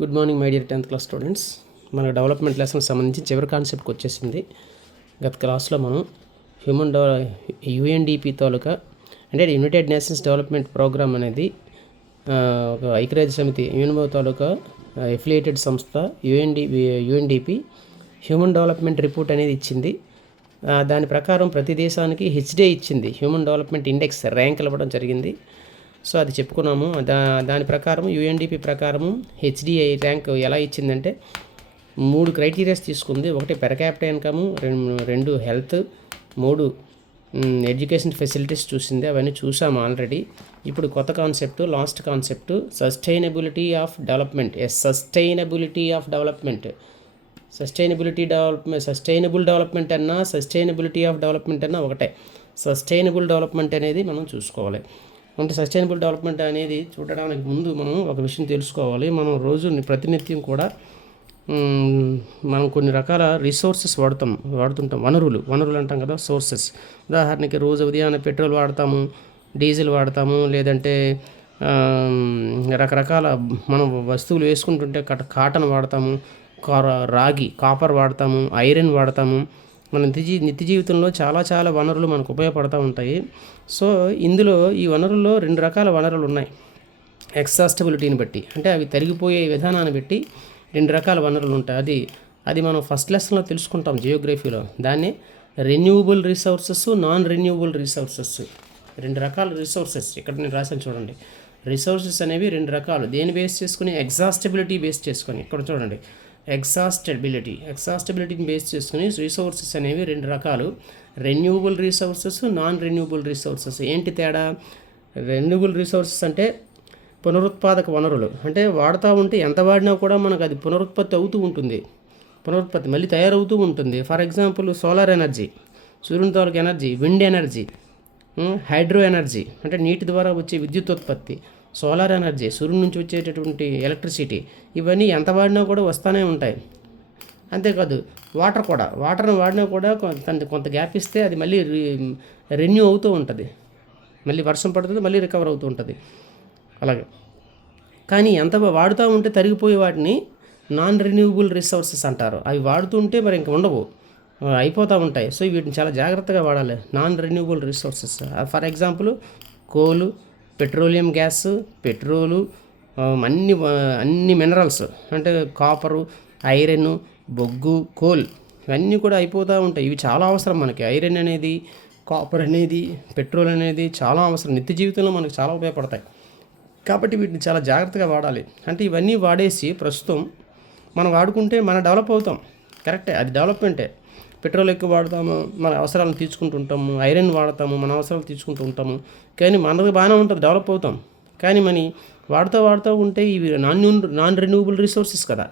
Good morning my dear 10th class students. మనకు development lesson సంబంధించి చివరి కాన్సెప్ట్కి వచ్చేసింది. గత క్లాస్లో మనం యుఎన్డిపి తాలూకా అంటే యునైటెడ్ నేషన్స్ డెవలప్మెంట్ ప్రోగ్రామ్ అనేది ఒక ఐక్యరాజ్య సమితి యూఎన్ఓ తాలూకా ఎఫిలియేటెడ్ సంస్థ యుఎన్డిపి హ్యూమన్ డెవలప్మెంట్ రిపోర్ట్ అనేది ఇచ్చింది. దాని ప్రకారం ప్రతి దేశానికి హెచ్డే ఇచ్చింది, హ్యూమన్ డెవలప్మెంట్ ఇండెక్స్ ర్యాంక్ ఇవ్వడం జరిగింది. సో అది చెప్పుకున్నాము. దాని ప్రకారం యుఎన్డిపి ప్రకారము హెచ్డిఐ ర్యాంక్ ఎలా ఇచ్చిందంటే 3 క్రైటీరియాస్ తీసుకుంది. ఒకటి per capital income, 2 health, 3 education facilities చూసింది. అవన్నీ చూసాము ఆల్రెడీ. ఇప్పుడు కొత్త concept, last concept sustainability of development. Sustainable development అన్నా సస్టైనబిలిటీ ఆఫ్ డెవలప్మెంట్ అన్నా ఒకటే. సస్టైనబుల్ డెవలప్మెంట్ అనేది మనం చూసుకోవాలి. అంటే సస్టైనబుల్ డెవలప్మెంట్ అనేది చూడడానికి ముందు మనం ఒక విషయం తెలుసుకోవాలి. మనం రోజు ప్రతినిత్యం కూడా మనం కొన్ని రకాల రిసోర్సెస్ వాడుతుంటాం. వనరులు అంటాం కదా, సోర్సెస్. ఉదాహరణకి రోజు ఉదయాన్నే పెట్రోల్ వాడతాము, డీజిల్ వాడతాము, లేదంటే రకరకాల మనం వస్తువులు వేసుకుంటుంటే కాటన్ వాడతాము, రాగి కాపర్ వాడతాము, ఐరన్ వాడతాము. మన నిత్య జీవితంలో చాలా వనరులు మనకు ఉపయోగపడుతూ ఉంటాయి. సో ఇందులో ఈ వనరుల్లో 2 రకాల వనరులు ఉన్నాయి. ఎగ్జాస్టబిలిటీని బట్టి, అంటే అవి తరిగిపోయే విధానాన్ని బట్టి 2 రకాల వనరులు ఉంటాయి. అది మనం ఫస్ట్ లెసన్లో తెలుసుకుంటాం, జియోగ్రఫీలో. దాన్ని renewable resources, non renewable resources. 2 రకాల రిసోర్సెస్ ఇక్కడ నేను రాశాను చూడండి. రిసోర్సెస్ అనేవి 2 రకాలు. దేని బేస్ చేసుకుని? ఎగ్జాస్టబిలిటీ బేస్ చేసుకొని. ఇక్కడ చూడండి, ఎగ్జాస్టబిలిటీని బేస్ చేసుకుని రిసోర్సెస్ అనేవి 2 రకాలు. Renewable resources, non renewable resources. ఏంటి తేడా? రెన్యూవబుల్ రిసోర్సెస్ అంటే పునరుత్పాదక వనరులు. అంటే వాడుతూ ఉంటే ఎంత వాడినా కూడా మనకు అది పునరుత్పత్తి అవుతూ ఉంటుంది, మళ్ళీ తయారవుతూ ఉంటుంది. ఫర్ ఎగ్జాంపుల్ సోలార్ ఎనర్జీ, సూర్యుని తాలూకు energy, wind energy, hydro energy అంటే నీటి ద్వారా వచ్చే విద్యుత్ ఉత్పత్తి, సోలార్ ఎనర్జీ సూర్యుని నుంచి వచ్చేటటువంటి ఎలక్ట్రిసిటీ, ఇవన్నీ ఎంత వాడినా కూడా వస్తూనే ఉంటాయి. అంతేకాదు వాటర్ని వాడినా కూడా కొంత గ్యాప్ ఇస్తే అది మళ్ళీ రెన్యూ అవుతూ ఉంటుంది, మళ్ళీ వర్షం పడుతుంది, మళ్ళీ రికవర్ అవుతూ ఉంటుంది. అలాగే కానీ ఎంత వాడుతూ ఉంటే తరిగిపోయే వాటిని నాన్ రెన్యూవబుల్ రిసోర్సెస్ అంటారు. అవి వాడుతుంటే మరి ఇంక ఉండవు, అయిపోతూ ఉంటాయి. సో వీటిని చాలా జాగ్రత్తగా వాడాలి, non renewable resources. For example కోలు, పెట్రోలియం గ్యాస్, పెట్రోలు, అన్ని మినరల్స్ అంటే కాపరు, ఐరన్, బొగ్గు, కోల్, ఇవన్నీ కూడా అయిపోతూ ఉంటాయి. ఇవి చాలా అవసరం మనకి. ఐరన్ అనేది, కాపర్ అనేది, పెట్రోల్ అనేది చాలా అవసరం, నిత్య జీవితంలో మనకు చాలా ఉపయోగపడతాయి. కాబట్టి వీటిని చాలా జాగ్రత్తగా వాడాలి. అంటే ఇవన్నీ వాడేసి ప్రస్తుతం మనం వాడుకుంటే మనం డెవలప్ అవుతాం, కరెక్టే, అది డెవలప్మెంటే. పెట్రోల్ ఎక్కువ వాడతాము, మన అవసరాలను తీర్చుకుంటూ ఉంటాము. ఐరన్ వాడతాము, మన అవసరాలు తీర్చుకుంటూ ఉంటాము. కానీ మనది బాగానే ఉంటుంది, డెవలప్ అవుతాం. కానీ మన వాడుతూ ఉంటే ఇవి నాన్ రెన్యూవబుల్ రిసోర్సెస్ కదా,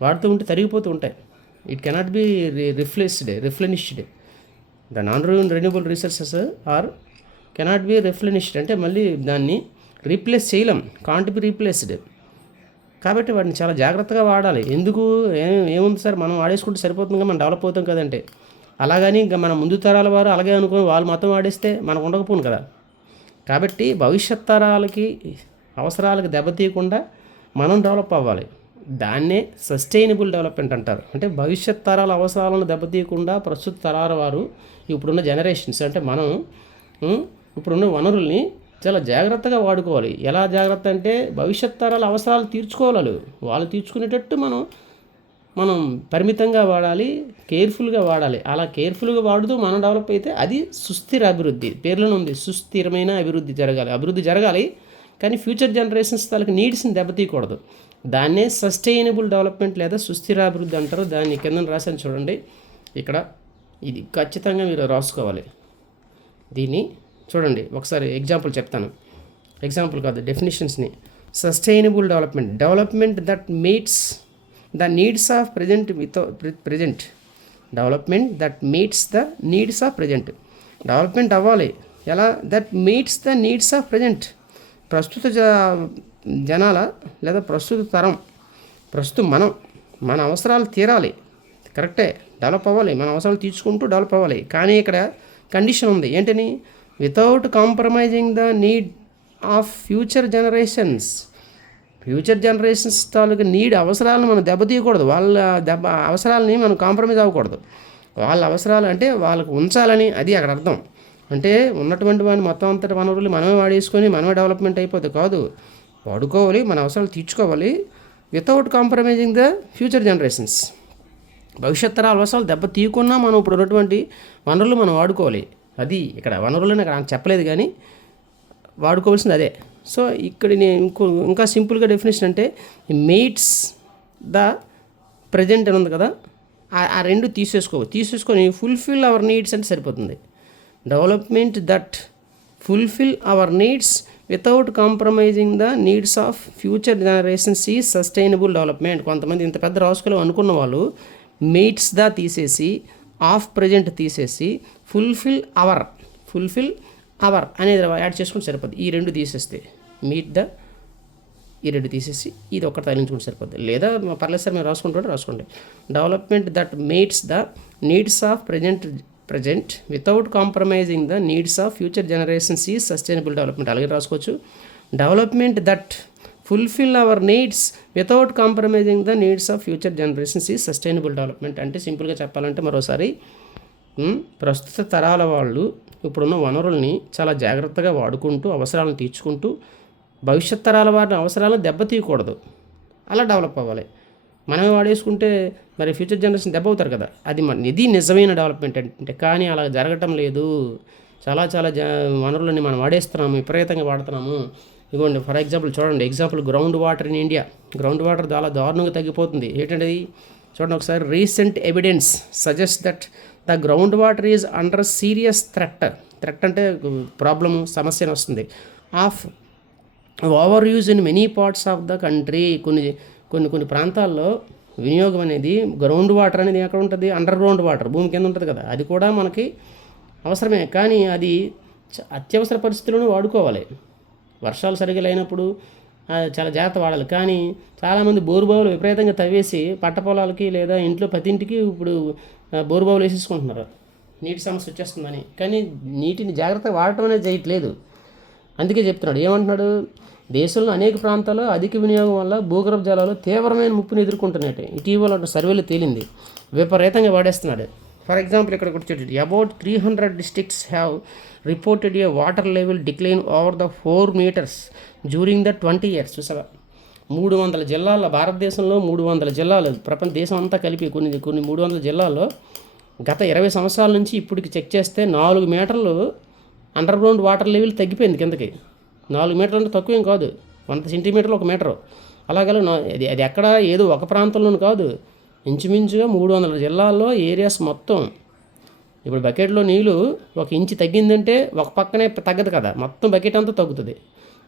వాడుతూ ఉంటే తరిగిపోతూ ఉంటాయి. It cannot be replenished. The non renewable resources are cannot be replenished. అంటే మళ్ళీ దాన్ని రీప్లేస్ చేయలేం, కాంట్ బి రీప్లేస్డ్. కాబట్టి వాటిని చాలా జాగ్రత్తగా వాడాలి. ఎందుకు ఏముంది సార్, మనం వాడేసుకుంటే సరిపోతుంది కదా, మనం డెవలప్ అవుతాం కదంటే. అలాగని ఇంకా మన ముందు తరాల వారు అలాగే అనుకుని వాళ్ళు మొత్తం వాడేస్తే మనకు ఉండకపోను కదా. కాబట్టి భవిష్యత్ తరాలకి అవసరాలకు దెబ్బతీయకుండా మనం డెవలప్ అవ్వాలి. దాన్నే సస్టైనబుల్ డెవలప్మెంట్ అంటారు. అంటే భవిష్యత్ తరాల అవసరాలను దెబ్బతీయకుండా ప్రస్తుత తరాల వారు, ఇప్పుడున్న జనరేషన్స్ అంటే మనం ఇప్పుడున్న వనరుల్ని చాలా జాగ్రత్తగా వాడుకోవాలి. ఎలా జాగ్రత్త అంటే భవిష్యత్ తరాల అవసరాలు తీర్చుకోవాలి. వాళ్ళు తీర్చుకునేటట్టు మనం పరిమితంగా వాడాలి, కేర్ఫుల్గా వాడాలి. అలా కేర్ఫుల్గా వాడుతూ మనం డెవలప్ అయితే అది సుస్థిర అభివృద్ధి. పేర్లోనే ఉంది, సుస్థిరమైన అభివృద్ధి జరగాలి. కానీ ఫ్యూచర్ జనరేషన్స్ వాళ్ళకి నీడ్స్ని దెబ్బతీయకూడదు. దాన్నే సస్టైనబుల్ డెవలప్మెంట్ లేదా సుస్థిరాభివృద్ధి అంటారు. దాన్ని కింద రాశాను చూడండి. ఇక్కడ ఇది ఖచ్చితంగా మీరు రాసుకోవాలి. దీన్ని చూడండి, ఒకసారి ఎగ్జాంపుల్ చెప్తాను. ఎగ్జాంపుల్ కాదు, డెఫినేషన్స్ని. Sustainable development that meets the needs of present. Development that meets the needs of present. Development అవ్వాలి ఎలా? That meets the needs of present. ప్రస్తుత జనాల లేదా ప్రస్తుత తరం, ప్రస్తుతం మన అవసరాలు తీరాలి, కరెక్టే, డెవలప్ అవ్వాలి, మన అవసరాలు తీర్చుకుంటూ డెవలప్ అవ్వాలి. కానీ ఇక్కడ కండిషన్ ఉంది, ఏంటని? Without compromising the need of future generations. Future generations తాలూకు అవసరాలను మనం దెబ్బతీయకూడదు. వాళ్ళ అవసరాలని మనం కాంప్రమైజ్ అవ్వకూడదు. వాళ్ళ అవసరాలు అంటే వాళ్ళకు ఉంచాలని, అది అక్కడ అర్థం. అంటే ఉన్నటువంటి వాడిని మొత్తం అంతటి వనరులు మనమే వాడేసుకొని మనమే డెవలప్మెంట్ అయిపోతే కాదు, వాడుకోవాలి, మన అవసరాలు తీర్చుకోవాలి without compromising the future generations. భవిష్యత్ తరాల అవసరాలు దెబ్బ తీయకుండా మనం ఇప్పుడు ఉన్నటువంటి వనరులు మనం వాడుకోవాలి. అది ఇక్కడ వనరులని అక్కడ చెప్పలేదు, కానీ వాడుకోవాల్సింది అదే. సో ఇక్కడ నేను ఇంకా సింపుల్గా డెఫినేషన్ అంటే మేట్స్ ద ప్రజెంట్ అని ఉంది కదా, ఆ రెండు తీసేసుకొని ఫుల్ఫిల్ అవర్ నీడ్స్ అంటే సరిపోతుంది. Development that fulfil our needs without compromising the needs of future generations ఈ సస్టైనబుల్ డెవలప్మెంట్. కొంతమంది ఇంత పెద్ద రాసుకులు అనుకున్న వాళ్ళు మేట్స్ ద తీసేసి ఆఫ్ ప్రజెంట్ తీసేసి ఫుల్ఫిల్ అవర్ అనేది యాడ్ చేసుకుంటే సరిపోద్ది. ఈ రెండు తీసేస్తే మీట్ ద, ఈ రెండు తీసేసి ఇది ఒక్కటి తగిలించుకుంటే సరిపోద్ది. లేదా పర్లేదు సార్ మేము రాసుకోండి. Development that meets the needs of present without compromising the needs of future generations ఈ సస్టైనబుల్ డెవలప్మెంట్. అలాగే రాసుకోవచ్చు. Development that fulfil our needs without compromising the needs of future generations ఈ సస్టైనబుల్ డెవలప్మెంట్. అంటే సింపుల్గా చెప్పాలంటే మరోసారి, ప్రస్తుత తరాల వాళ్ళు ఇప్పుడున్న వనరుల్ని చాలా జాగ్రత్తగా వాడుకుంటూ అవసరాలను తీర్చుకుంటూ భవిష్యత్ తరాల వారి అవసరాలను దెబ్బతీయకూడదు, అలా డెవలప్ అవ్వాలి. మనమే వాడేసుకుంటే మరి ఫ్యూచర్ జనరేషన్ దెబ్బ అవుతారు కదా. ఇది నిజమైన డెవలప్మెంట్ అంటే. కానీ అలా జరగటం లేదు. చాలా వనరులని మనం వాడేస్తున్నాము, విపరీతంగా వాడుతున్నాము. ఇదిగోండి ఫర్ ఎగ్జాంపుల్ చూడండి, ground water in India. Ground water చాలా దారుణంగా తగ్గిపోతుంది. ఏంటంటే చూడండి ఒకసారి, recent evidence suggest that the ground water is under serious threat అంటే ప్రాబ్లము, సమస్యను వస్తుంది of over use in many parts of the country. కొన్ని ప్రాంతాల్లో వినియోగం అనేది, గ్రౌండ్ వాటర్ అనేది ఎక్కడ ఉంటుంది, అండర్ గ్రౌండ్ వాటర్ భూమి కింద ఉంటుంది కదా, అది కూడా మనకి అవసరమే. కానీ అది అత్యవసర పరిస్థితుల్లోనూ వాడుకోవాలి. వర్షాలు సరిగ్గా లేనప్పుడు చాలా జాగ్రత్త వాడాలి. కానీ చాలామంది బోరుబావులు విపరీతంగా తవ్వేసి పంట పొలాలకి లేదా ఇంట్లో ప్రతి ఇంటికి ఇప్పుడు బోరుబావులు వేసేసుకుంటున్నారు, నీటి సమస్య వచ్చేస్తుందని. కానీ నీటిని జాగ్రత్తగా వాడటం అనేది చేయట్లేదు. అందుకే చెప్తున్నాడు, ఏమంటున్నాడు, దేశంలో అనేక ప్రాంతాల్లో అధిక వినియోగం వల్ల భూగర్భ జలాలు తీవ్రమైన ముప్పును ఎదుర్కొంటున్నట్టు ఇటీవల సర్వేలు తేలింది. విపరీతంగా వాడేస్తున్నాడు. ఫర్ ఎగ్జాంపుల్ ఇక్కడ వచ్చేటట్టు about 300 districts have reported A water level decline over the 4 meters during the 20 years. చూసావా, 300 జిల్లాల్లో, భారతదేశంలో 300 జిల్లాలు, ప్రపంచ దేశం అంతా కలిపి కొన్ని 300 జిల్లాల్లో గత 20 సంవత్సరాల నుంచి ఇప్పటికి చెక్ చేస్తే 4 మీటర్లు అండర్ గ్రౌండ్ వాటర్ లెవెల్ తగ్గిపోయింది కిందకి. 4 మీటర్లు అంటే తక్కువేం కాదు, 100 సెంటీమీటర్లు 1 మీటరు. అలాగే అది ఎక్కడ ఏదో ఒక ప్రాంతంలోనూ కాదు, ఇంచుమించుగా 300 జిల్లాల్లో ఏరియాస్ మొత్తం. ఇప్పుడు బకెట్లో నీళ్ళు 1 ఇంచు తగ్గిందంటే ఒక పక్కనే తగ్గదు కదా, మొత్తం బకెట్ అంతా తగ్గుతుంది.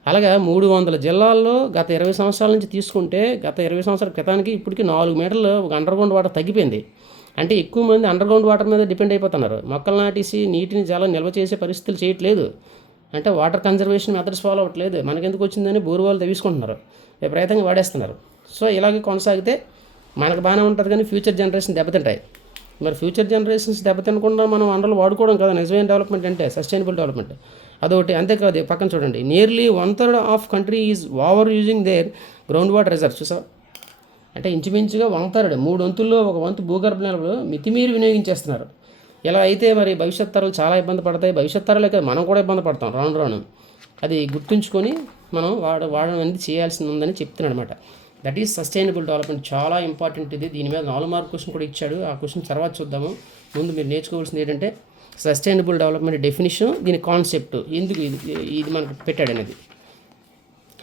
అలాగా 300 జిల్లాల్లో గత 20 సంవత్సరాల నుంచి తీసుకుంటే, గత 20 సంవత్సరాల క్రితానికి ఇప్పటికి 4 మీటర్లు అండర్ గ్రౌండ్ వాటర్ తగ్గిపోయింది. అంటే ఎక్కువ మంది అండర్ గ్రౌండ్ వాటర్ మీద డిపెండ్ అయిపోతున్నారు. మొక్కలు నాటేసి నీటిని చాలా నిల్వ చేసే పరిస్థితులు చేయట్లేదు. అంటే వాటర్ కన్జర్వేషన్ మెథడ్స్ ఫాలో అవ్వట్లేదు. మనకెందుకు వచ్చిందని బోరువాళ్ళు తవ్వేసుకుంటున్నారు, విపరీతంగా వాడేస్తున్నారు. సో ఇలాగే కొనసాగితే మనకు బాగానే ఉంటుంది, కానీ ఫ్యూచర్ జనరేషన్ దెబ్బతింటాయి. మరి ఫ్యూచర్ జనరేషన్స్ దెబ్బతినకుండా మనం వనరులు వాడుకోవడం కదా నిజమైన డెవలప్మెంట్ అంటే, సస్టైనబుల్ డెవలప్మెంట్ అదొకటి. అంతేకాదు పక్కన చూడండి, nearly 1/3 of country is over using there ground water reserves. చూసా, అంటే ఇంచుమించుగా 1/3, 3 వంతుల్లో 1 వంతు భూగర్భ జలాలు మితిమీరి వినియోగించేస్తున్నారు. ఇలా అయితే మరి భవిష్యత్ తరాలు చాలా ఇబ్బంది పడతాయి. భవిష్యత్ తరాలకే మనం కూడా ఇబ్బంది పడతాం రాను. అది గుర్తుంచుకొని మనం వాడడం అనేది చేయాల్సి ఉందని చెప్తున్నాడు అనమాట. That is sustainable development. చాలా ఇంపార్టెంట్ ఇది. దీని మీద 4 మార్క్ క్వశ్చన్ కూడా ఇచ్చాడు. ఆ క్వశ్చన్ తర్వాత చూద్దాము. ముందు మీరు నేర్చుకోవాల్సింది ఏంటంటే సస్టైనబుల్ డెవలప్మెంట్ డెఫినేషన్, దీని కాన్సెప్ట్, ఎందుకు ఇది మనకు పెట్టాడు అనేది.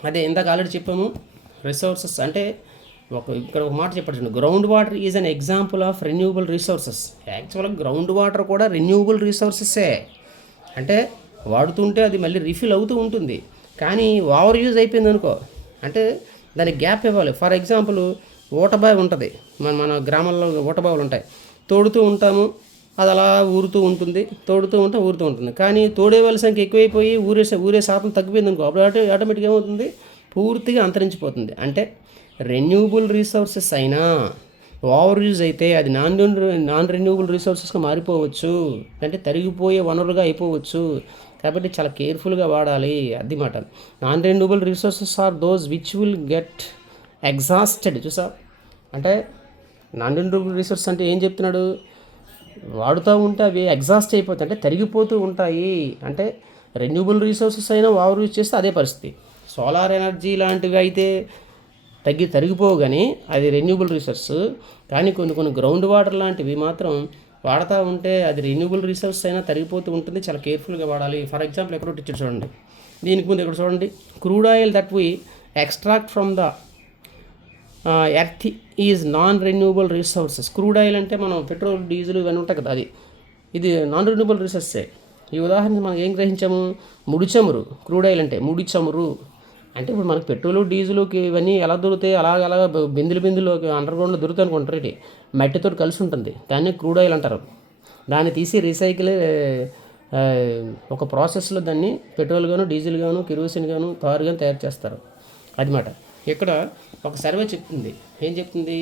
అదే ఇందాక ఆల్రెడీ చెప్పాము. రిసోర్సెస్ అంటే ఇక్కడ ఒక మాట చెప్పాడు, ground water is an example of renewable resources. యాక్చువల్గా గ్రౌండ్ వాటర్ కూడా రెన్యూవబుల్ రిసోర్సెస్సే. అంటే వాడుతుంటే అది మళ్ళీ రీఫిల్ అవుతూ ఉంటుంది. కానీ ఓవర్ యూజ్ అయిపోయింది అనుకో, అంటే దానికి గ్యాప్ ఇవ్వాలి. ఫర్ ఎగ్జాంపుల్ ఊటబావి ఉంటుంది, మన గ్రామాల్లో ఊటబావులు ఉంటాయి, తోడుతూ ఉంటాము, అది అలా ఊరుతూ ఉంటుంది, ఊరుతూ ఉంటుంది. కానీ తోడేవాళ్ళ సంఖ్య ఎక్కువైపోయి ఊరే శాతం తగ్గిపోయింది అనుకో, అప్పుడు ఆటోమేటిక్గా ఏమవుతుంది, పూర్తిగా అంతరించిపోతుంది. అంటే రెన్యూవబుల్ రిసోర్సెస్ అయినా ఓవర్ యూజ్ అయితే అది నాన్ రెన్యూవబుల్ రిసోర్సెస్గా మారిపోవచ్చు, అంటే తరిగిపోయే వనరులుగా అయిపోవచ్చు. కాబట్టి చాలా కేర్ఫుల్గా వాడాలి అది మాట. Non renewable resources are those which will get exhausted. చూసా అంటే నాన్ రెన్యూబుల్ రిసోర్స్ అంటే ఏం చెప్తున్నాడు, వాడుతూ ఉంటే అవి ఎగ్జాస్ట్ అయిపోతాయి, అంటే తరిగిపోతూ ఉంటాయి. అంటే రెన్యూబుల్ రిసోర్సెస్ అయినా ఓవర్ యూజ్ చేస్తే అదే పరిస్థితి. సోలార్ ఎనర్జీ లాంటివి అయితే తరిగిపోవు, కానీ అది రెన్యూబుల్ రిసోర్స్. కానీ కొన్ని గ్రౌండ్ వాటర్ లాంటివి మాత్రం వాడుతూ ఉంటే అది రెన్యూబుల్ రిసోర్స్ అయినా తరిగిపోతూ ఉంటుంది. చాలా కేర్ఫుల్గా వాడాలి. ఫర్ ఎగ్జాంపుల్ ఎక్కడ ఇచ్చారు చూడండి, దీనికి ముందు ఇక్కడ చూడండి, crude oil that we extract from the earth is non renewable resources. Crude oil అంటే మనం పెట్రోల్ డీజిల్ ఇవన్నీ ఉంటాయి కదా, ఇది నాన్ రెన్యూబుల్ రిసోర్సే. ఈ ఉదాహరణ మనం ఏం గ్రహించాము, ముడి చమురు. క్రూడ్ ఆయిల్ అంటే ముడి చమురు. అంటే ఇప్పుడు మనకు పెట్రోలు డీజిల్కి ఇవన్నీ ఎలా దొరుకుతాయి, అలాగ బిందులు అండర్ గ్రౌండ్లో దొరుకుతాయి అనుకుంటారు. ఇది మట్టితో కలిసి ఉంటుంది, దాన్ని క్రూడ్ ఆయిల్ అంటారు. దాన్ని తీసి రీసైకిల్ ఒక ప్రాసెస్లో దాన్ని పెట్రోల్ గాను, డీజిల్ గాను, కిరోసిన్ గాను, తారు గాను తయారు చేస్తారు. అది మాట. ఇక్కడ ఒక సర్వే చెప్తుంది, ఏం చెప్తుంది,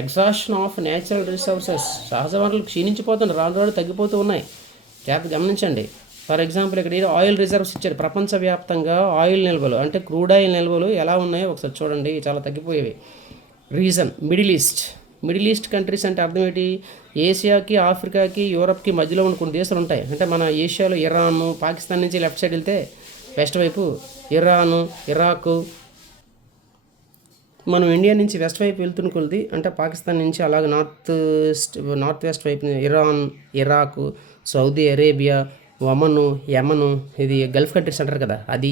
ఎగ్జాషన్ ఆఫ్ న్యాచురల్ రిసోర్సెస్, సహజ వనరులు క్షీణించిపోతున్నాయి, రాను రాను తగ్గిపోతూ ఉన్నాయి. జాగ్రత్త గమనించండి. ఫర్ ఎగ్జాంపుల్ ఇక్కడ ఆయిల్ రిజర్వ్స్ ఇచ్చారు. ప్రపంచవ్యాప్తంగా ఆయిల్ నిల్వలు అంటే క్రూడ్ ఆయిల్ నిల్వలు ఎలా ఉన్నాయో ఒకసారి చూడండి, చాలా తగ్గిపోయేవి. రీజన్ మిడిల్ ఈస్ట్ కంట్రీస్ అంటే అర్థం ఏంటి, ఏషియాకి, ఆఫ్రికాకి, యూరప్కి మధ్యలో ఉన్న కొన్ని దేశాలు ఉంటాయి. అంటే మన ఏషియాలో ఇరాన్, పాకిస్తాన్ నుంచి లెఫ్ట్ సైడ్ వెళ్తే వెస్ట్ వైపు ఇరాను, ఇరాక్, మనం ఇండియా నుంచి వెస్ట్ వైపు వెళ్తున్న కొలది అంటే పాకిస్తాన్ నుంచి అలాగే నార్త్ వెస్ట్ వైపు ఇరాన్, ఇరాక్, సౌదీ అరేబియా, ఒమను, యమను, ఇది గల్ఫ్ కంట్రీస్ అంటారు కదా అది.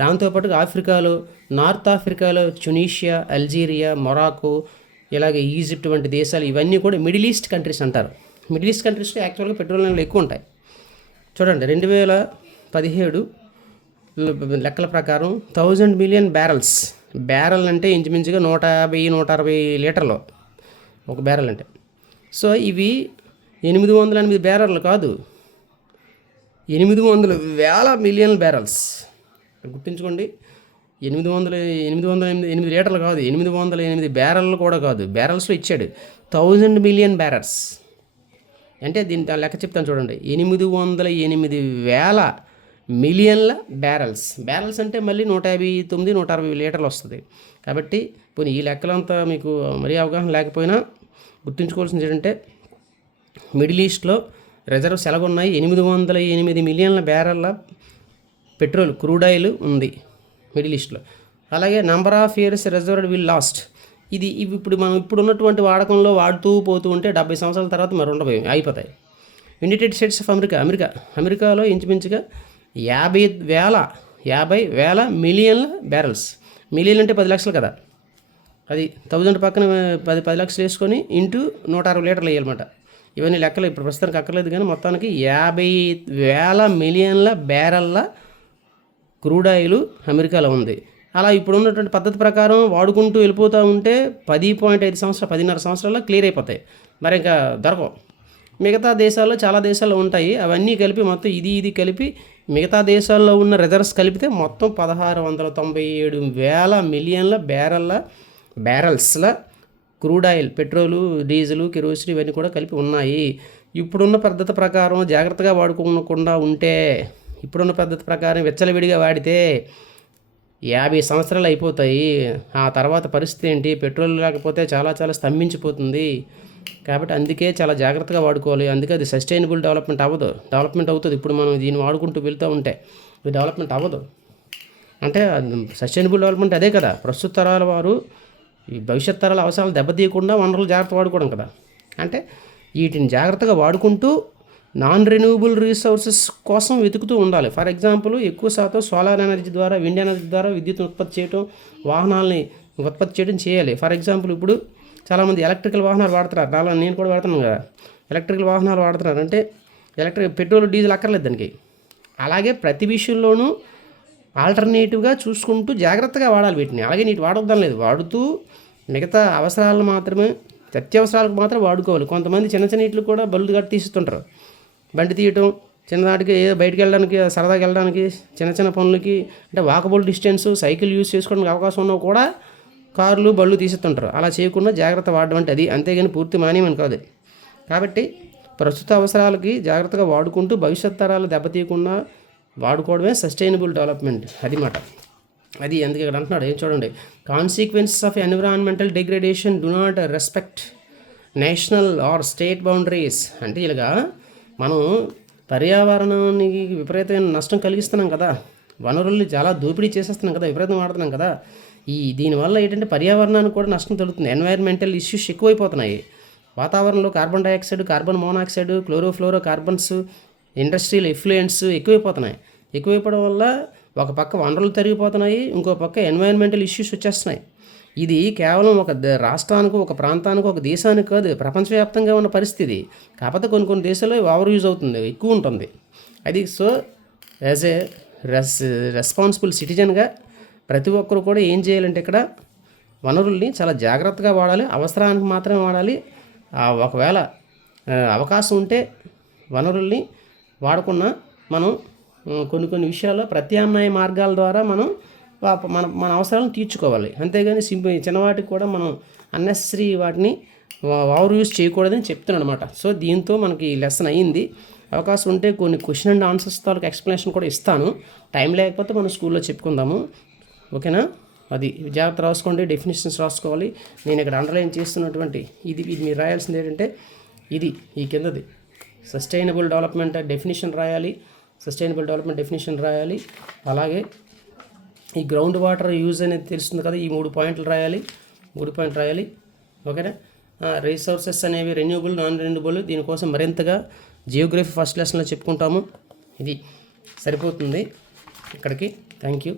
దాంతోపాటు ఆఫ్రికాలో నార్త్ ఆఫ్రికాలో టునీషియా, అల్జీరియా, మొరాకో, ఇలాగే ఈజిప్ట్ వంటి దేశాలు, ఇవన్నీ కూడా మిడిల్ ఈస్ట్ కంట్రీస్ అంటారు. మిడిల్ ఈస్ట్ కంట్రీస్లో యాక్చువల్గా పెట్రోల్ నిల్వలు ఎక్కువ ఉంటాయి. చూడండి 2017 లెక్కల ప్రకారం 1000 మిలియన్ బ్యారల్స్. బ్యారల్ అంటే ఇంచుమించుగా 150-160 లీటర్లు ఒక బ్యారల్ అంటే. సో ఇవి 808 బ్యారర్లు కాదు, 800,000 మిలియన్ బ్యారల్స్. గుర్తుంచుకోండి, 808 లీటర్లు కాదు, 808 బ్యారర్లు కూడా కాదు, బ్యారల్స్లో ఇచ్చాడు 1000 మిలియన్ బ్యారర్స్. అంటే దీని లెక్క చెప్తాను చూడండి, 808,000 మిలియన్ల బ్యారల్స్ అంటే మళ్ళీ 159-160 లీటర్లు వస్తుంది. కాబట్టి పోనీ ఈ లెక్కలంతా మీకు మరీ అవగాహన లేకపోయినా గుర్తుంచుకోవాల్సింది ఏంటంటే, మిడిల్ ఈస్ట్లో రిజర్వ్స్ ఎలాగున్నాయి, 808 మిలియన్ల బ్యారల్ల పెట్రోల్ క్రూడ్ ఆయిల్ ఉంది మిడిల్ ఈస్ట్లో. అలాగే number of years reserved will last. ఇవి ఇప్పుడు మనం ఇప్పుడున్నటువంటి వాడకంలో వాడుతూ పోతూ ఉంటే 70 సంవత్సరాల తర్వాత మరి ఉండబోయి అయిపోతాయి. యునైటెడ్ స్టేట్స్ ఆఫ్ అమెరికాలో ఇంచుమించుగా 50,000 మిలియన్ల బ్యారల్స్. మిలియన్ అంటే 10 లక్షలు కదా, అది 1000 పక్కన 10 లక్షలు వేసుకొని ఇంటూ 160 లీటర్లు వేయాలన్నమాట. ఇవన్నీ లెక్కలు ఇప్పుడు ప్రస్తుతానికి అక్కర్లేదు, కానీ మొత్తానికి 50,000 మిలియన్ల బ్యారల్ల క్రూడ్ ఆయిల్ అమెరికాలో ఉంది. అలా ఇప్పుడు ఉన్నటువంటి పద్ధతి ప్రకారం వాడుకుంటూ వెళ్ళిపోతూ ఉంటే 10.5 సంవత్సరాల్లో క్లియర్ అయిపోతాయి. మరి ఇంకా దొరకవు. మిగతా దేశాల్లో చాలా దేశాల్లో ఉంటాయి, అవన్నీ కలిపి మొత్తం ఇది కలిపి మిగతా దేశాల్లో ఉన్న రిజర్వ్స్ కలిపితే మొత్తం 1697,000 మిలియన్ల బ్యారల్స్ల crude oil, petrol, diesel, kerosene ఇవన్నీ కూడా కలిపి ఉన్నాయి. ఇప్పుడున్న పద్ధతి ప్రకారం జాగ్రత్తగా వాడుకోకుండా ఉంటే, ఇప్పుడున్న పద్ధతి ప్రకారం విచ్చలవిడిగా వాడితే 50 సంవత్సరాలు అయిపోతాయి. ఆ తర్వాత పరిస్థితి ఏంటి, పెట్రోల్ లేకపోతే చాలా స్తంభించిపోతుంది. కాబట్టి అందుకే చాలా జాగ్రత్తగా వాడుకోవాలి. అందుకే అది సస్టైనబుల్ డెవలప్మెంట్ అవుతుంది. ఇప్పుడు మనం దీన్ని వాడుకుంటూ వెళ్తూ ఉంటే ఇది డెవలప్మెంట్ అవ్వదు. అంటే సస్టైనబుల్ డెవలప్మెంట్ అదే కదా, ప్రస్తుత తరాల వారు ఈ భవిష్యత్ తరాల అవసరాలు దెబ్బతీయకుండా వనరులు జాగ్రత్త వాడుకోవడం కదా. అంటే వీటిని జాగ్రత్తగా వాడుకుంటూ నాన్ రెన్యూబుల్ రిసోర్సెస్ కోసం వెతుకుతూ ఉండాలి. ఫర్ ఎగ్జాంపుల్ ఎక్కువ శాతం సోలార్ ఎనర్జీ ద్వారా, విండ్ ఎనర్జీ ద్వారా విద్యుత్ ఉత్పత్తి చేయడం, వాహనాలని ఉత్పత్తి చేయడం చేయాలి. ఫర్ ఎగ్జాంపుల్ ఇప్పుడు చాలామంది ఎలక్ట్రికల్ వాహనాలు వాడుతున్నారు, నేను కూడా వాడుతున్నాను కదా, ఎలక్ట్రికల్ వాహనాలు వాడుతున్నారు. అంటే పెట్రోల్, డీజిల్ అక్కర్లేదు దానికి. అలాగే ప్రతి విషయంలోనూ ఆల్టర్నేటివ్గా చూసుకుంటూ జాగ్రత్తగా వాడాలి వీటిని. అలాగే నీటి వాడొద్దాం లేదు, వాడుతూ మిగతా అవసరాలు మాత్రమే, అత్యవసరాలకు మాత్రం వాడుకోవాలి. కొంతమంది చిన్న నీటికి కూడా బళ్ళు కట్టి తీస్తుంటారు. బండి తీయటం, చిన్ననాటికి ఏదో బయటికి వెళ్ళడానికి, సరదాగా వెళ్ళడానికి, చిన్న పనులకి, అంటే వాకబుల్ డిస్టెన్స్ సైకిల్ యూజ్ చేసుకోవడానికి అవకాశం ఉన్నవి కూడా కార్లు, బళ్ళు తీసేస్తుంటారు. అలా చేయకుండా జాగ్రత్త వాడడం అంటే అది, అంతేగాని పూర్తి మానేయమని కాదు. కాబట్టి ప్రస్తుత అవసరాలకి జాగ్రత్తగా వాడుకుంటూ భవిష్యత్ తరాలు దెబ్బతీయకుండా వాడుకోవడమే సస్టైనబుల్ డెవలప్మెంట్ అది మాట. అది ఎందుకు ఇక్కడ అంటున్నాడు ఏం చూడండి, consequences of environmental degradation do not respect national or state boundaries. అంటే ఇలాగా మనం పర్యావరణానికి విపరీతమైన నష్టం కలిగిస్తున్నాం కదా, వనరుల్ని చాలా దోపిడీ చేసేస్తున్నాం కదా, విపరీతం వాడుతున్నాం కదా. దీనివల్ల ఏంటంటే పర్యావరణానికి కూడా నష్టం కలుగుతుంది. ఎన్వైర్మెంటల్ ఇష్యూస్ ఎక్కువైపోతున్నాయి. వాతావరణంలో carbon dioxide, carbon monoxide, chlorofluorocarbons, industrial effluents ఎక్కువైపోతున్నాయి. ఎక్కువైపోవడం వల్ల ఒక పక్క వనరులు తరిగిపోతున్నాయి, ఇంకో పక్క ఎన్వైర్మెంటల్ ఇష్యూస్ వచ్చేస్తున్నాయి. ఇది కేవలం ఒక రాష్ట్రానికి, ఒక ప్రాంతానికి, ఒక దేశానికి కాదు, ప్రపంచవ్యాప్తంగా ఉన్న పరిస్థితి. కాకపోతే కొన్ని దేశాల్లో ఓవర్ యూజ్ అవుతుంది, ఎక్కువ ఉంటుంది అది. సో యాజ్ ఏ రెస్పాన్సిబుల్ సిటిజన్గా ప్రతి ఒక్కరు కూడా ఏం చేయాలంటే ఇక్కడ వనరుల్ని చాలా జాగ్రత్తగా వాడాలి, అవసరానికి మాత్రమే వాడాలి. ఒకవేళ అవకాశం ఉంటే వనరుల్ని వాడకుండా మనం కొన్ని విషయాల్లో ప్రత్యామ్నాయ మార్గాల ద్వారా మనం మన అవసరాలను తీర్చుకోవాలి. అంతేగాని చిన్నవాటికి కూడా మనం అన్నెసరీ వాటిని ఓవర్ యూజ్ చేయకూడదని చెప్తున్నాను అనమాట. సో దీంతో మనకి లెసన్ అయ్యింది. అవకాశం ఉంటే కొన్ని క్వశ్చన్ అండ్ ఆన్సర్స్ తాలూకు ఎక్స్ప్లెనేషన్ కూడా ఇస్తాను. టైం లేకపోతే మనం స్కూల్లో చెప్పుకుందాము, ఓకేనా? అది జాగ్రత్త రాసుకోండి, డెఫినేషన్స్ రాసుకోవాలి. నేను ఇక్కడ అండర్లైన్ చేస్తున్నటువంటి ఇది మీరు రాయాల్సింది ఏంటంటే ఈ కిందది సస్టైనబుల్ డెవలప్మెంట్ డెఫినేషన్ రాయాలి, సస్టైనబుల్ డెవలప్మెంట్ డెఫినేషన్ రాయాలి. అలాగే ఈ గ్రౌండ్ వాటర్ యూజ్ అనేది తెలుస్తుంది కదా, ఈ 3 పాయింట్లు రాయాలి, ఓకేనా? రిసోర్సెస్ అనేవి రెన్యూబుల్, నాన్ రెన్యూబుల్, దీనికోసం మరింతగా జియోగ్రఫీ ఫస్ట్ లెసన్లో చెప్పుకుంటాము. ఇది సరిపోతుంది ఇక్కడికి. Thank you.